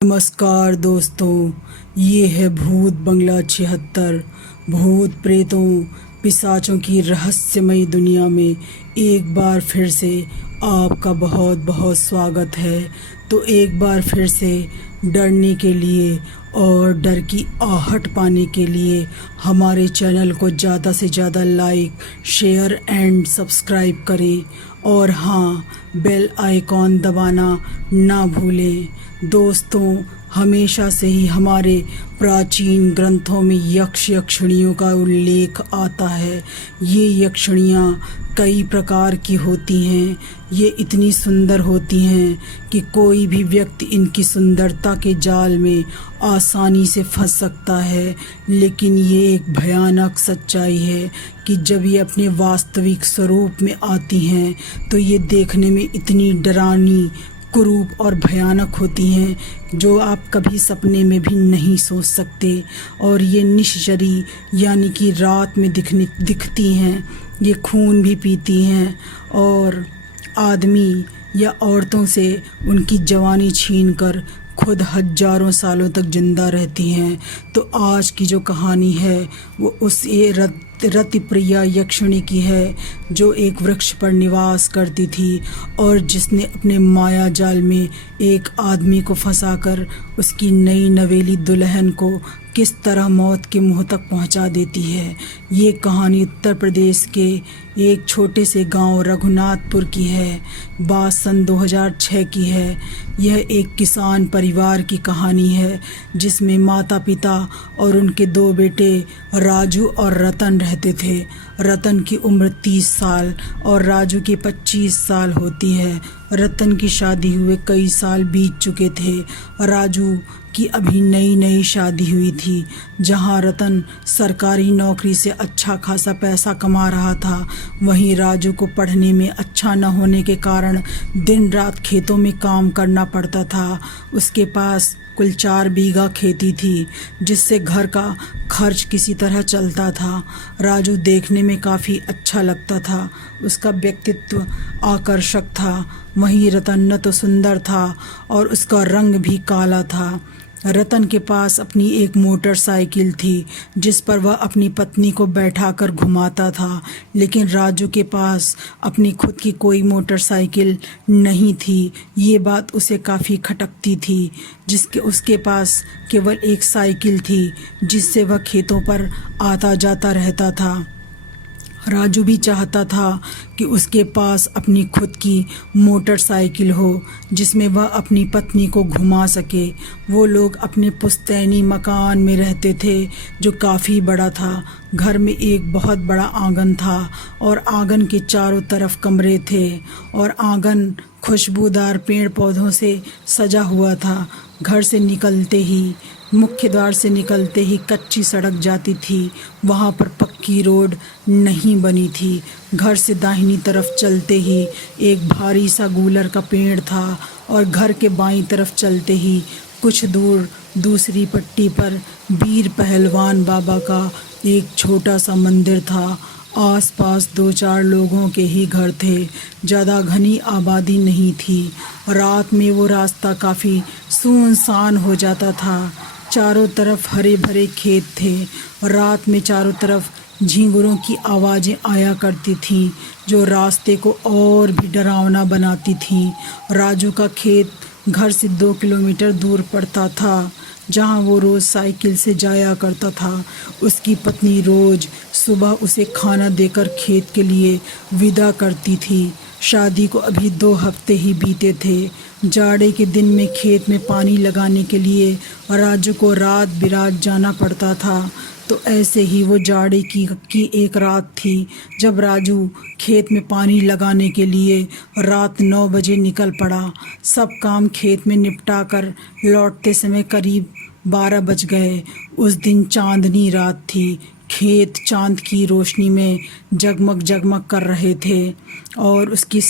नमस्कार दोस्तों, ये है भूत बंगला 76। भूत प्रेतों पिशाचों की रहस्यमयी दुनिया में एक बार फिर से आपका बहुत बहुत स्वागत है। तो एक बार फिर से डरने के लिए और डर की आहट पाने के लिए हमारे चैनल को ज़्यादा से ज़्यादा लाइक, शेयर एंड सब्सक्राइब करें और हाँ, बेल आइकॉन दबाना ना भूलें। दोस्तों, हमेशा से ही हमारे प्राचीन ग्रंथों में यक्ष यक्षिणियों का उल्लेख आता है। ये यक्षिणियाँ कई प्रकार की होती हैं। ये इतनी सुंदर होती हैं कि कोई भी व्यक्ति इनकी सुंदरता के जाल में आसानी से फंस सकता है। लेकिन ये एक भयानक सच्चाई है कि जब ये अपने वास्तविक स्वरूप में आती हैं तो ये देखने में इतनी डरावनी, कुरूप और भयानक होती हैं जो आप कभी सपने में भी नहीं सोच सकते। और ये निश्चरी यानी कि रात में दिखती हैं। ये खून भी पीती हैं और आदमी या औरतों से उनकी जवानी छीनकर खुद हजारों सालों तक जिंदा रहती हैं। तो आज की जो कहानी है वो उस रतिप्रिया यक्षिणी की है जो एक वृक्ष पर निवास करती थी और जिसने अपने माया जाल में एक आदमी को फंसाकर उसकी नई नवेली दुल्हन को किस तरह मौत के मुंह तक पहुंचा देती है। ये कहानी उत्तर प्रदेश के एक छोटे से गांव रघुनाथपुर की है। बात सन 2006 की है। यह एक किसान परिवार की कहानी है जिसमें माता पिता और उनके 2 बेटे राजू और रतन रहते थे। रतन की उम्र 30 साल और राजू की 25 साल होती है। रतन की शादी हुए कई साल बीत चुके थे। राजू की अभी नई नई शादी हुई थी। जहां रतन सरकारी नौकरी से अच्छा खासा पैसा कमा रहा था, वहीं राजू को पढ़ने में अच्छा न होने के कारण दिन रात खेतों में काम करना पड़ता था। उसके पास कुल 4 बीघा खेती थी जिससे घर का खर्च किसी तरह चलता था। राजू देखने में काफ़ी अच्छा लगता था। उसका व्यक्तित्व आकर्षक था। वहीं रतन न तो सुंदर था और उसका रंग भी काला था। रतन के पास अपनी एक मोटरसाइकिल थी जिस पर वह अपनी पत्नी को बैठाकर घुमाता था। लेकिन राजू के पास अपनी खुद की कोई मोटरसाइकिल नहीं थी। ये बात उसे काफ़ी खटकती थी। उसके पास केवल एक साइकिल थी जिससे वह खेतों पर आता जाता रहता था। राजू भी चाहता था कि उसके पास अपनी खुद की मोटरसाइकिल हो जिसमें वह अपनी पत्नी को घुमा सके। वो लोग अपने पुश्तैनी मकान में रहते थे जो काफ़ी बड़ा था। घर में एक बहुत बड़ा आंगन था और आंगन के चारों तरफ कमरे थे और आंगन खुशबूदार पेड़ पौधों से सजा हुआ था। घर से निकलते ही, मुख्य द्वार से निकलते ही कच्ची सड़क जाती थी। वहाँ पर पक्की रोड नहीं बनी थी। घर से दाहिनी तरफ चलते ही एक भारी सा गूलर का पेड़ था और घर के बाईं तरफ चलते ही कुछ दूर दूसरी पट्टी पर वीर पहलवान बाबा का एक छोटा सा मंदिर था। आसपास 2-4 लोगों के ही घर थे। ज़्यादा घनी आबादी नहीं थी। रात में वो रास्ता काफ़ी सुनसान हो जाता था। चारों तरफ हरे भरे खेत थे। रात में चारों तरफ झींगुरों की आवाज़ें आया करती थीं जो रास्ते को और भी डरावना बनाती थीं। राजू का खेत घर से 2 किलोमीटर दूर पड़ता था जहां वो रोज़ साइकिल से जाया करता था। उसकी पत्नी रोज़ सुबह उसे खाना देकर खेत के लिए विदा करती थी। शादी को अभी 2 हफ्ते ही बीते थे। जाड़े के दिन में खेत में पानी लगाने के लिए राजू को रात बिरात जाना पड़ता था। तो ऐसे ही वो जाड़े की एक रात थी जब राजू खेत में पानी लगाने के लिए रात 9 बजे निकल पड़ा। सब काम खेत में निपटा कर लौटते समय करीब 12 बज गए। उस दिन चांदनी रात थी। खेत चांद की रोशनी में जगमग जगमग कर रहे थे और उसकी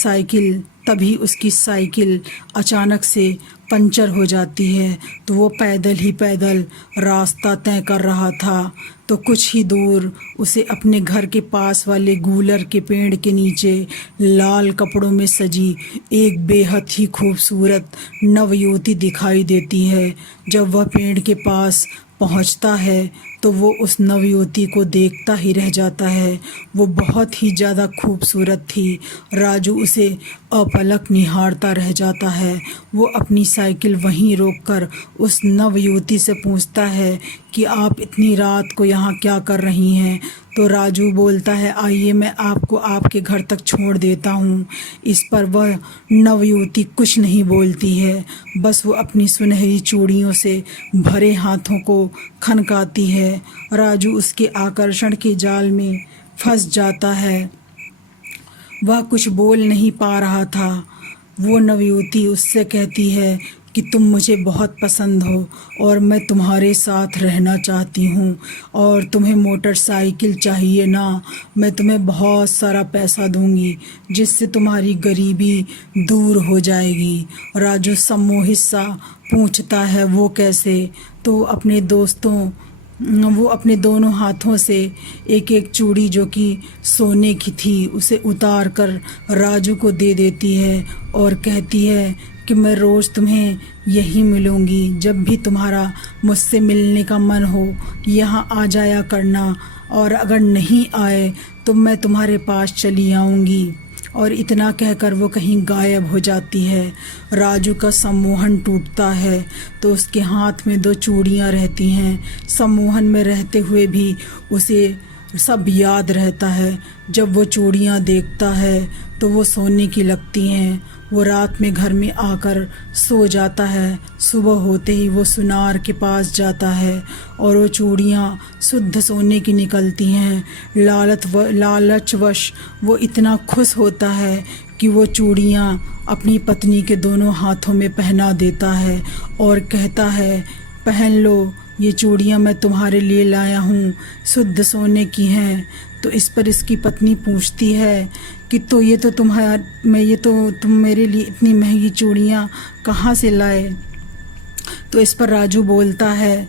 साइकिल अचानक से पंचर हो जाती है। तो वो पैदल ही पैदल रास्ता तय कर रहा था। तो कुछ ही दूर उसे अपने घर के पास वाले गूलर के पेड़ के नीचे लाल कपड़ों में सजी एक बेहद ही खूबसूरत नवयुवती दिखाई देती है। जब वह पेड़ के पास पहुंचता है तो वो उस नवयुवती को देखता ही रह जाता है। वो बहुत ही ज़्यादा खूबसूरत थी। राजू उसे अपलक निहारता रह जाता है। वो अपनी साइकिल वहीं रोककर उस नवयुवती से पूछता है कि आप इतनी रात को यहाँ क्या कर रही हैं। तो राजू बोलता है, आइए मैं आपको आपके घर तक छोड़ देता हूँ। इस पर वह नवयुवती कुछ नहीं बोलती है, बस वो अपनी सुनहरी चूड़ियों से भरे हाथों को खनकाती है। राजू उसके आकर्षण के जाल में फंस जाता है। वह कुछ बोल नहीं पा रहा था। वो नवयुवती उससे कहती है कि तुम मुझे बहुत पसंद हो और मैं तुम्हारे साथ रहना चाहती हूँ, और तुम्हें मोटरसाइकिल चाहिए ना, मैं तुम्हें बहुत सारा पैसा दूंगी जिससे तुम्हारी गरीबी दूर हो जाएगी। राजू सम्मोहित सा पूछता है वो कैसे। तो वो अपने दोनों हाथों से एक एक चूड़ी जो कि सोने की थी उसे उतार कर राजू को दे देती है और कहती है कि मैं रोज़ तुम्हें यहीं मिलूँगी, जब भी तुम्हारा मुझसे मिलने का मन हो यहाँ आ जाया करना, और अगर नहीं आए तो मैं तुम्हारे पास चली आऊँगी। और इतना कहकर वो कहीं गायब हो जाती है। राजू का सम्मोहन टूटता है तो उसके हाथ में 2 चूड़ियाँ रहती हैं। सम्मोहन में रहते हुए भी उसे सब याद रहता है। जब वो चूड़ियाँ देखता है तो वो सोने की लगती हैं। वो रात में घर में आकर सो जाता है। सुबह होते ही वो सुनार के पास जाता है और वो चूड़ियाँ शुद्ध सोने की निकलती हैं। लालचवश वो इतना खुश होता है कि वो चूड़ियाँ अपनी पत्नी के दोनों हाथों में पहना देता है और कहता है, पहन लो, ये चूड़ियाँ मैं तुम्हारे लिए लाया हूँ, शुद्ध सोने की हैं। तो इस पर इसकी पत्नी पूछती है कि तुम मेरे लिए इतनी महंगी चूड़ियाँ कहाँ से लाए। तो इस पर राजू बोलता है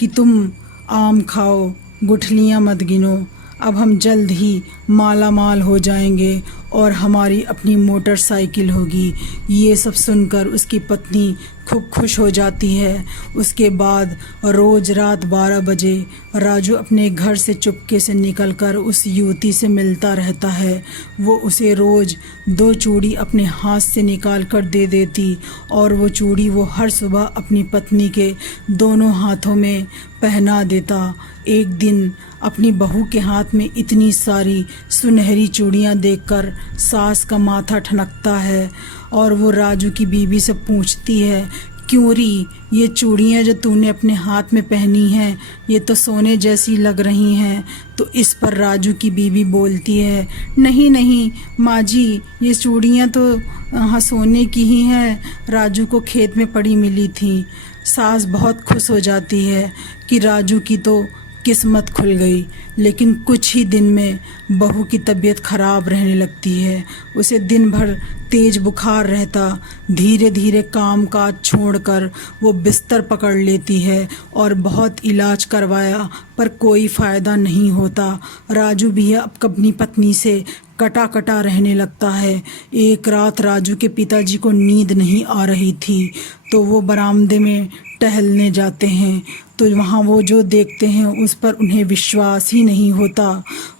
कि तुम आम खाओ, गुठलियाँ मत गिनो, अब हम जल्द ही माला माल हो जाएंगे और हमारी अपनी मोटरसाइकिल होगी। ये सब सुनकर उसकी पत्नी खूब खुश हो जाती है। उसके बाद रोज़ रात 12 बजे राजू अपने घर से चुपके से निकलकर उस युवती से मिलता रहता है। वो उसे रोज़ 2 चूड़ी अपने हाथ से निकाल कर दे देती और वो चूड़ी वो हर सुबह अपनी पत्नी के दोनों हाथों में पहना देता। एक दिन अपनी बहू के हाथ में इतनी सारी सुनहरी चूड़ियाँ देखकर सास का माथा ठनकता है और वो राजू की बीवी से पूछती है, क्यों री, ये चूड़ियाँ जो तूने अपने हाथ में पहनी हैं ये तो सोने जैसी लग रही हैं। तो इस पर राजू की बीवी बोलती है, नहीं नहीं माँ जी, ये चूड़ियाँ तो हाँ सोने की ही हैं, राजू को खेत में पड़ी मिली थी। सास बहुत खुश हो जाती है कि राजू की तो किस्मत खुल गई, लेकिन कुछ ही दिन में बहू की तबीयत खराब रहने लगती है। उसे दिन भर तेज बुखार रहता। धीरे धीरे काम काज छोड़कर वो बिस्तर पकड़ लेती है और बहुत इलाज करवाया पर कोई फ़ायदा नहीं होता। राजू भी अब अपनी पत्नी से कटा कटा रहने लगता है। एक रात राजू के पिताजी को नींद नहीं आ रही थी तो वो बरामदे में टहलने जाते हैं। तो वहाँ वो जो देखते हैं उस पर उन्हें विश्वास ही नहीं होता।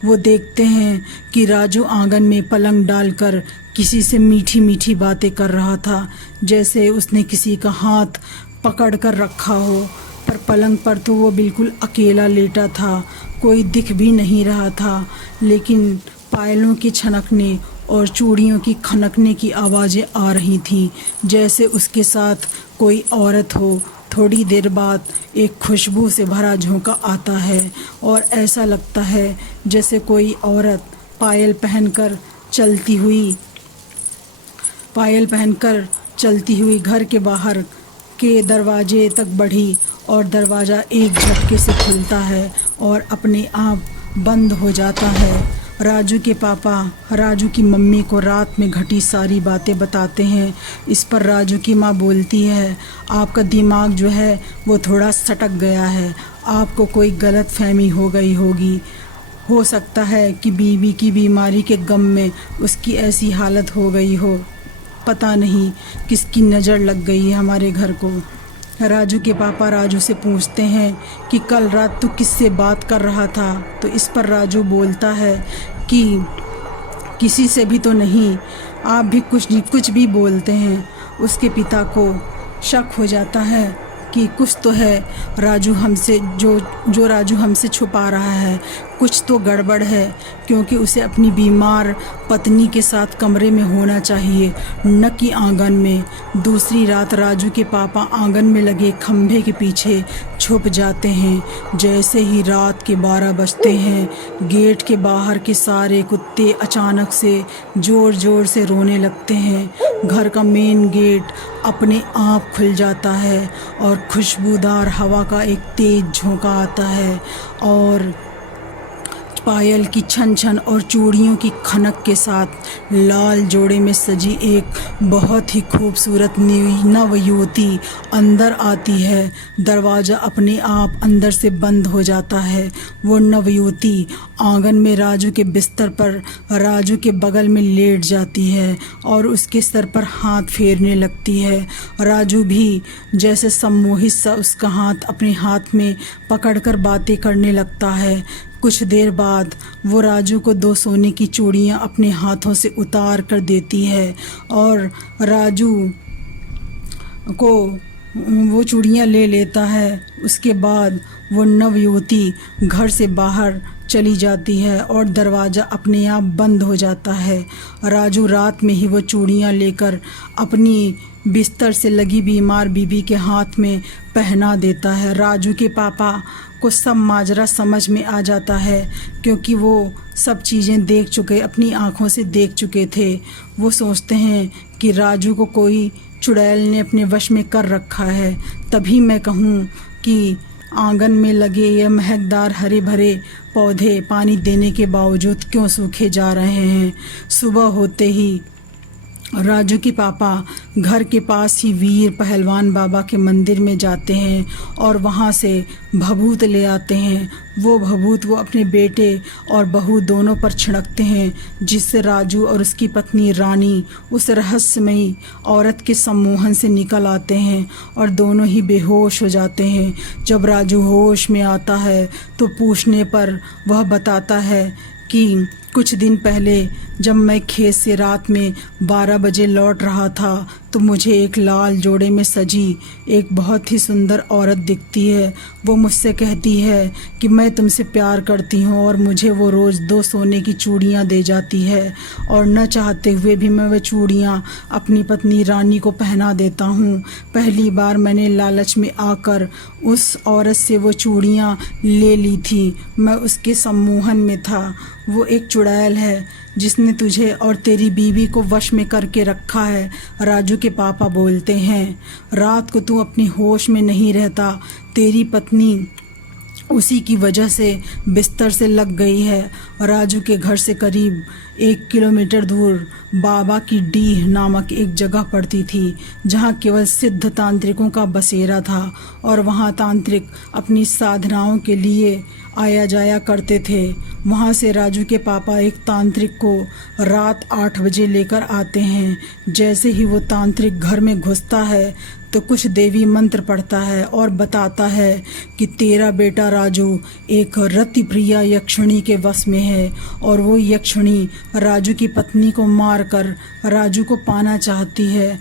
वो देखते हैं कि राजू आंगन में पलंग डालकर किसी से मीठी मीठी बातें कर रहा था, जैसे उसने किसी का हाथ पकड़ कर रखा हो। पर पलंग पर तो वो बिल्कुल अकेला लेटा था, कोई दिख भी नहीं रहा था, लेकिन पायलों के छनकने और चूड़ियों की खनकने की आवाज़ें आ रही थीं, जैसे उसके साथ कोई औरत हो। थोड़ी देर बाद एक खुशबू से भरा झोंका आता है और ऐसा लगता है जैसे कोई औरत पायल पहनकर चलती हुई घर के बाहर के दरवाजे तक बढ़ी और दरवाज़ा एक झटके से खुलता है और अपने आप बंद हो जाता है। राजू के पापा राजू की मम्मी को रात में घटी सारी बातें बताते हैं। इस पर राजू की माँ बोलती है, आपका दिमाग जो है वो थोड़ा सटक गया है, आपको कोई गलत फहमी हो गई होगी। हो सकता है कि बीवी की बीमारी के गम में उसकी ऐसी हालत हो गई हो। पता नहीं किसकी नज़र लग गई है हमारे घर को। राजू के पापा राजू से पूछते हैं कि कल रात तू किससे बात कर रहा था। तो इस पर राजू बोलता है कि किसी से भी तो नहीं, आप भी कुछ भी बोलते हैं। उसके पिता को शक हो जाता है कि कुछ तो है राजू हमसे जो राजू हमसे छुपा रहा है, कुछ तो गड़बड़ है, क्योंकि उसे अपनी बीमार पत्नी के साथ कमरे में होना चाहिए, न कि आंगन में। दूसरी रात राजू के पापा आंगन में लगे खंभे के पीछे छुप जाते हैं। जैसे ही रात के 12 बजते हैं, गेट के बाहर के सारे कुत्ते अचानक से ज़ोर ज़ोर से रोने लगते हैं। घर का मेन गेट अपने आप खुल जाता है और खुशबूदार हवा का एक तेज़ झोंका आता है और पायल की छन छन और चूड़ियों की खनक के साथ लाल जोड़े में सजी एक बहुत ही खूबसूरत नवयुवती अंदर आती है। दरवाज़ा अपने आप अंदर से बंद हो जाता है। वो नवयुवती आंगन में राजू के बिस्तर पर राजू के बगल में लेट जाती है और उसके सर पर हाथ फेरने लगती है। राजू भी जैसे सम्मोहित सा उसका हाथ अपने हाथ में पकड़कर बातें करने लगता है। कुछ देर बाद वो राजू को 2 सोने की चूड़ियाँ अपने हाथों से उतार कर देती है और राजू को वो चूड़ियाँ ले लेता है। उसके बाद वो नवयुवती घर से बाहर चली जाती है और दरवाज़ा अपने आप बंद हो जाता है। राजू रात में ही वो चूड़ियाँ लेकर अपनी बिस्तर से लगी बीमार बीबी के हाथ में पहना देता है। राजू के पापा को सब माजरा समझ में आ जाता है, क्योंकि वो सब चीज़ें देख चुके, अपनी आँखों से देख चुके थे। वो सोचते हैं कि राजू को कोई चुड़ैल ने अपने वश में कर रखा है। तभी मैं कहूँ कि आंगन में लगे ये महकदार हरे भरे पौधे पानी देने के बावजूद क्यों सूखे जा रहे हैं। सुबह होते ही राजू के पापा घर के पास ही वीर पहलवान बाबा के मंदिर में जाते हैं और वहाँ से भभूत ले आते हैं। वो भभूत वो अपने बेटे और बहू दोनों पर छिड़कते हैं, जिससे राजू और उसकी पत्नी रानी उस रहस्यमयी औरत के सम्मोहन से निकल आते हैं और दोनों ही बेहोश हो जाते हैं। जब राजू होश में आता है तो पूछने पर वह बताता है कि कुछ दिन पहले जब मैं खेत से रात में 12 बजे लौट रहा था तो मुझे एक लाल जोड़े में सजी एक बहुत ही सुंदर औरत दिखती है। वो मुझसे कहती है कि मैं तुमसे प्यार करती हूँ और मुझे वो रोज़ 2 सोने की चूड़ियाँ दे जाती है और न चाहते हुए भी मैं वह चूड़ियाँ अपनी पत्नी रानी को पहना देता हूँ। पहली बार मैंने लालच में आकर उस औरत से वो चूड़ियाँ ले ली थी। मैं उसके सम्मोहन में था। वो एक चुड़ैल है जिसने तुझे और तेरी बीवी को वश में करके रखा है। राजू के पापा बोलते हैं, रात को तू अपनी होश में नहीं रहता, तेरी पत्नी उसी की वजह से बिस्तर से लग गई है। राजू के घर से करीब 1 किलोमीटर दूर बाबा की डीह नामक एक जगह पड़ती थी, जहाँ केवल सिद्ध तांत्रिकों का बसेरा था और वहाँ तांत्रिक अपनी साधनाओं के लिए आया जाया करते थे। वहाँ से राजू के पापा एक तांत्रिक को रात 8 बजे लेकर आते हैं। जैसे ही वो तांत्रिक घर में घुसता है तो कुछ देवी मंत्र पढ़ता है और बताता है कि तेरा बेटा राजू एक रति प्रिया यक्षिणी के वश में है और वो यक्षिणी राजू की पत्नी को मारकर राजू को पाना चाहती है।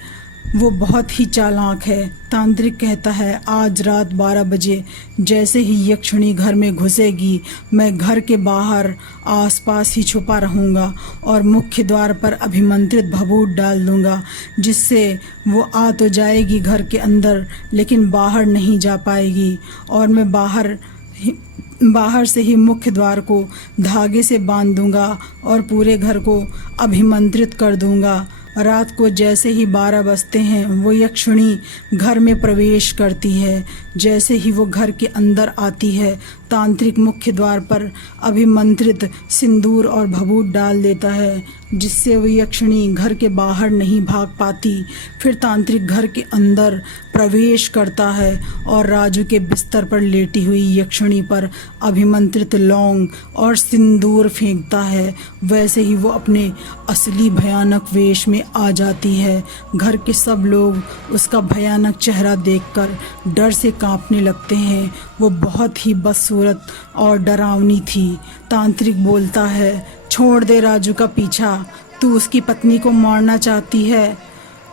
वो बहुत ही चालाक है। तांत्रिक कहता है, आज रात 12 बजे जैसे ही यक्षिणी घर में घुसेगी, मैं घर के बाहर आसपास ही छुपा रहूँगा और मुख्य द्वार पर अभिमंत्रित भभूत डाल दूँगा, जिससे वो आ तो जाएगी घर के अंदर लेकिन बाहर नहीं जा पाएगी और मैं बाहर से ही मुख्य द्वार को धागे से बांध दूँगा और पूरे घर को अभिमंत्रित कर दूँगा। रात को जैसे ही 12 बजते हैं वो यक्षिणी घर में प्रवेश करती है। जैसे ही वो घर के अंदर आती है, तांत्रिक मुख्य द्वार पर अभिमंत्रित सिंदूर और भभूत डाल देता है, जिससे वो यक्षिणी घर के बाहर नहीं भाग पाती। फिर तांत्रिक घर के अंदर प्रवेश करता है और राजू के बिस्तर पर लेटी हुई यक्षिणी पर अभिमंत्रित लौंग और सिंदूर फेंकता है। वैसे ही वो अपने असली भयानक वेश में आ जाती है। घर के सब लोग उसका भयानक चेहरा देखकर डर से कांपने लगते हैं। वो बहुत ही बदसूरत और डरावनी थी। तांत्रिक बोलता है, छोड़ दे राजू का पीछा, तू उसकी पत्नी को मारना चाहती है।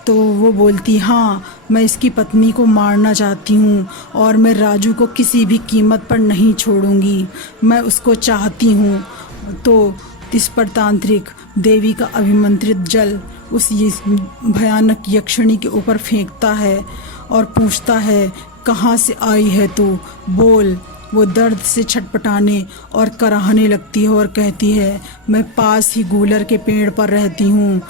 तो वो बोलती, हाँ, मैं इसकी पत्नी को मारना चाहती हूँ और मैं राजू को किसी भी कीमत पर नहीं छोड़ूंगी, मैं उसको चाहती हूँ। तो इस पर तांत्रिक देवी का अभिमंत्रित जल उस भयानक यक्षिणी के ऊपर फेंकता है और पूछता है, कहाँ से आई है तू, बोल। वो दर्द से छटपटाने और कराहने लगती है और कहती है, मैं पास ही गूलर के पेड़ पर रहती हूँ।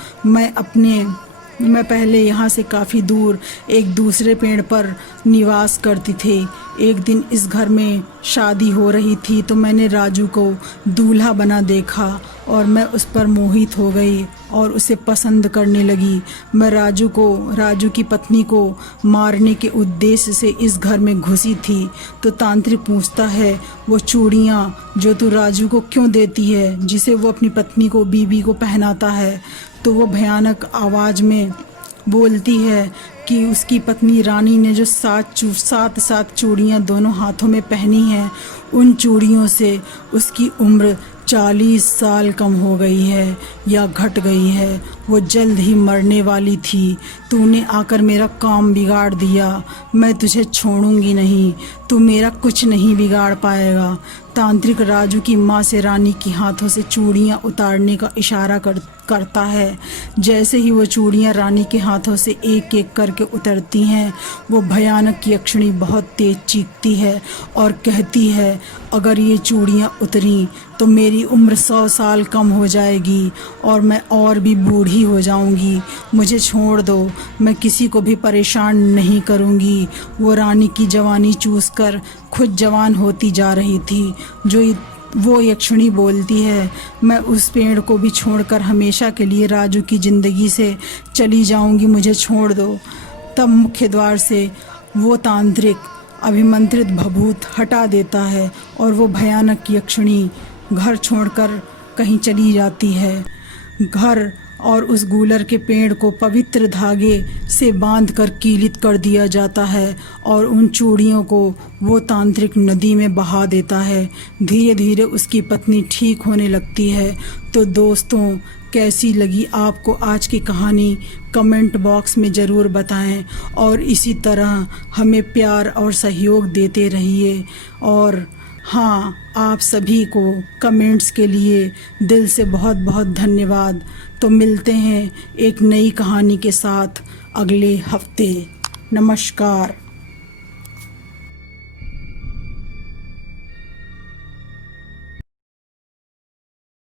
मैं पहले यहाँ से काफ़ी दूर एक दूसरे पेड़ पर निवास करती थी। एक दिन इस घर में शादी हो रही थी तो मैंने राजू को दूल्हा बना देखा और मैं उस पर मोहित हो गई और उसे पसंद करने लगी। मैं राजू की पत्नी को मारने के उद्देश्य से इस घर में घुसी थी। तो तांत्रिक पूछता है, वो चूड़ियाँ जो तू राजू को क्यों देती है, जिसे वो अपनी पत्नी को, बीबी को पहनाता है। तो वो भयानक आवाज़ में बोलती है कि उसकी पत्नी रानी ने जो सात चूड़ियाँ दोनों हाथों में पहनी हैं, उन चूड़ियों से उसकी उम्र 40 साल कम हो गई है या घट गई है। वो जल्द ही मरने वाली थी। तूने आकर मेरा काम बिगाड़ दिया, मैं तुझे छोड़ूंगी नहीं, तू मेरा कुछ नहीं बिगाड़ पाएगा। तांत्रिक राजू की माँ से रानी के हाथों से चूड़ियाँ उतारने का इशारा करता है। जैसे ही वो चूड़ियाँ रानी के हाथों से एक एक करके उतरती हैं, वो भयानक यक्षिणी बहुत तेज चीखती है और कहती है, अगर ये चूड़ियाँ उतरी तो मेरी उम्र 100 साल कम हो जाएगी और मैं और भी बूढ़ी हो जाऊंगी। मुझे छोड़ दो, मैं किसी को भी परेशान नहीं करूंगी। वो रानी की जवानी चूसकर खुद जवान होती जा रही थी। वो यक्षिणी बोलती है, मैं उस पेड़ को भी छोड़कर हमेशा के लिए राजू की ज़िंदगी से चली जाऊंगी, मुझे छोड़ दो। तब मुख्य द्वार से वो तांत्रिक अभिमंत्रित भभूत हटा देता है और वो भयानक यक्षिणी घर छोड़कर कहीं चली जाती है। घर और उस गूलर के पेड़ को पवित्र धागे से बांधकर कीलित कर दिया जाता है और उन चूड़ियों को वो तांत्रिक नदी में बहा देता है। धीरे धीरे उसकी पत्नी ठीक होने लगती है। तो दोस्तों, कैसी लगी आपको आज की कहानी, कमेंट बॉक्स में ज़रूर बताएं और इसी तरह हमें प्यार और सहयोग देते रहिए। और हाँ, आप सभी को कमेंट्स के लिए दिल से बहुत बहुत धन्यवाद। तो मिलते हैं एक नई कहानी के साथ अगले हफ्ते। नमस्कार।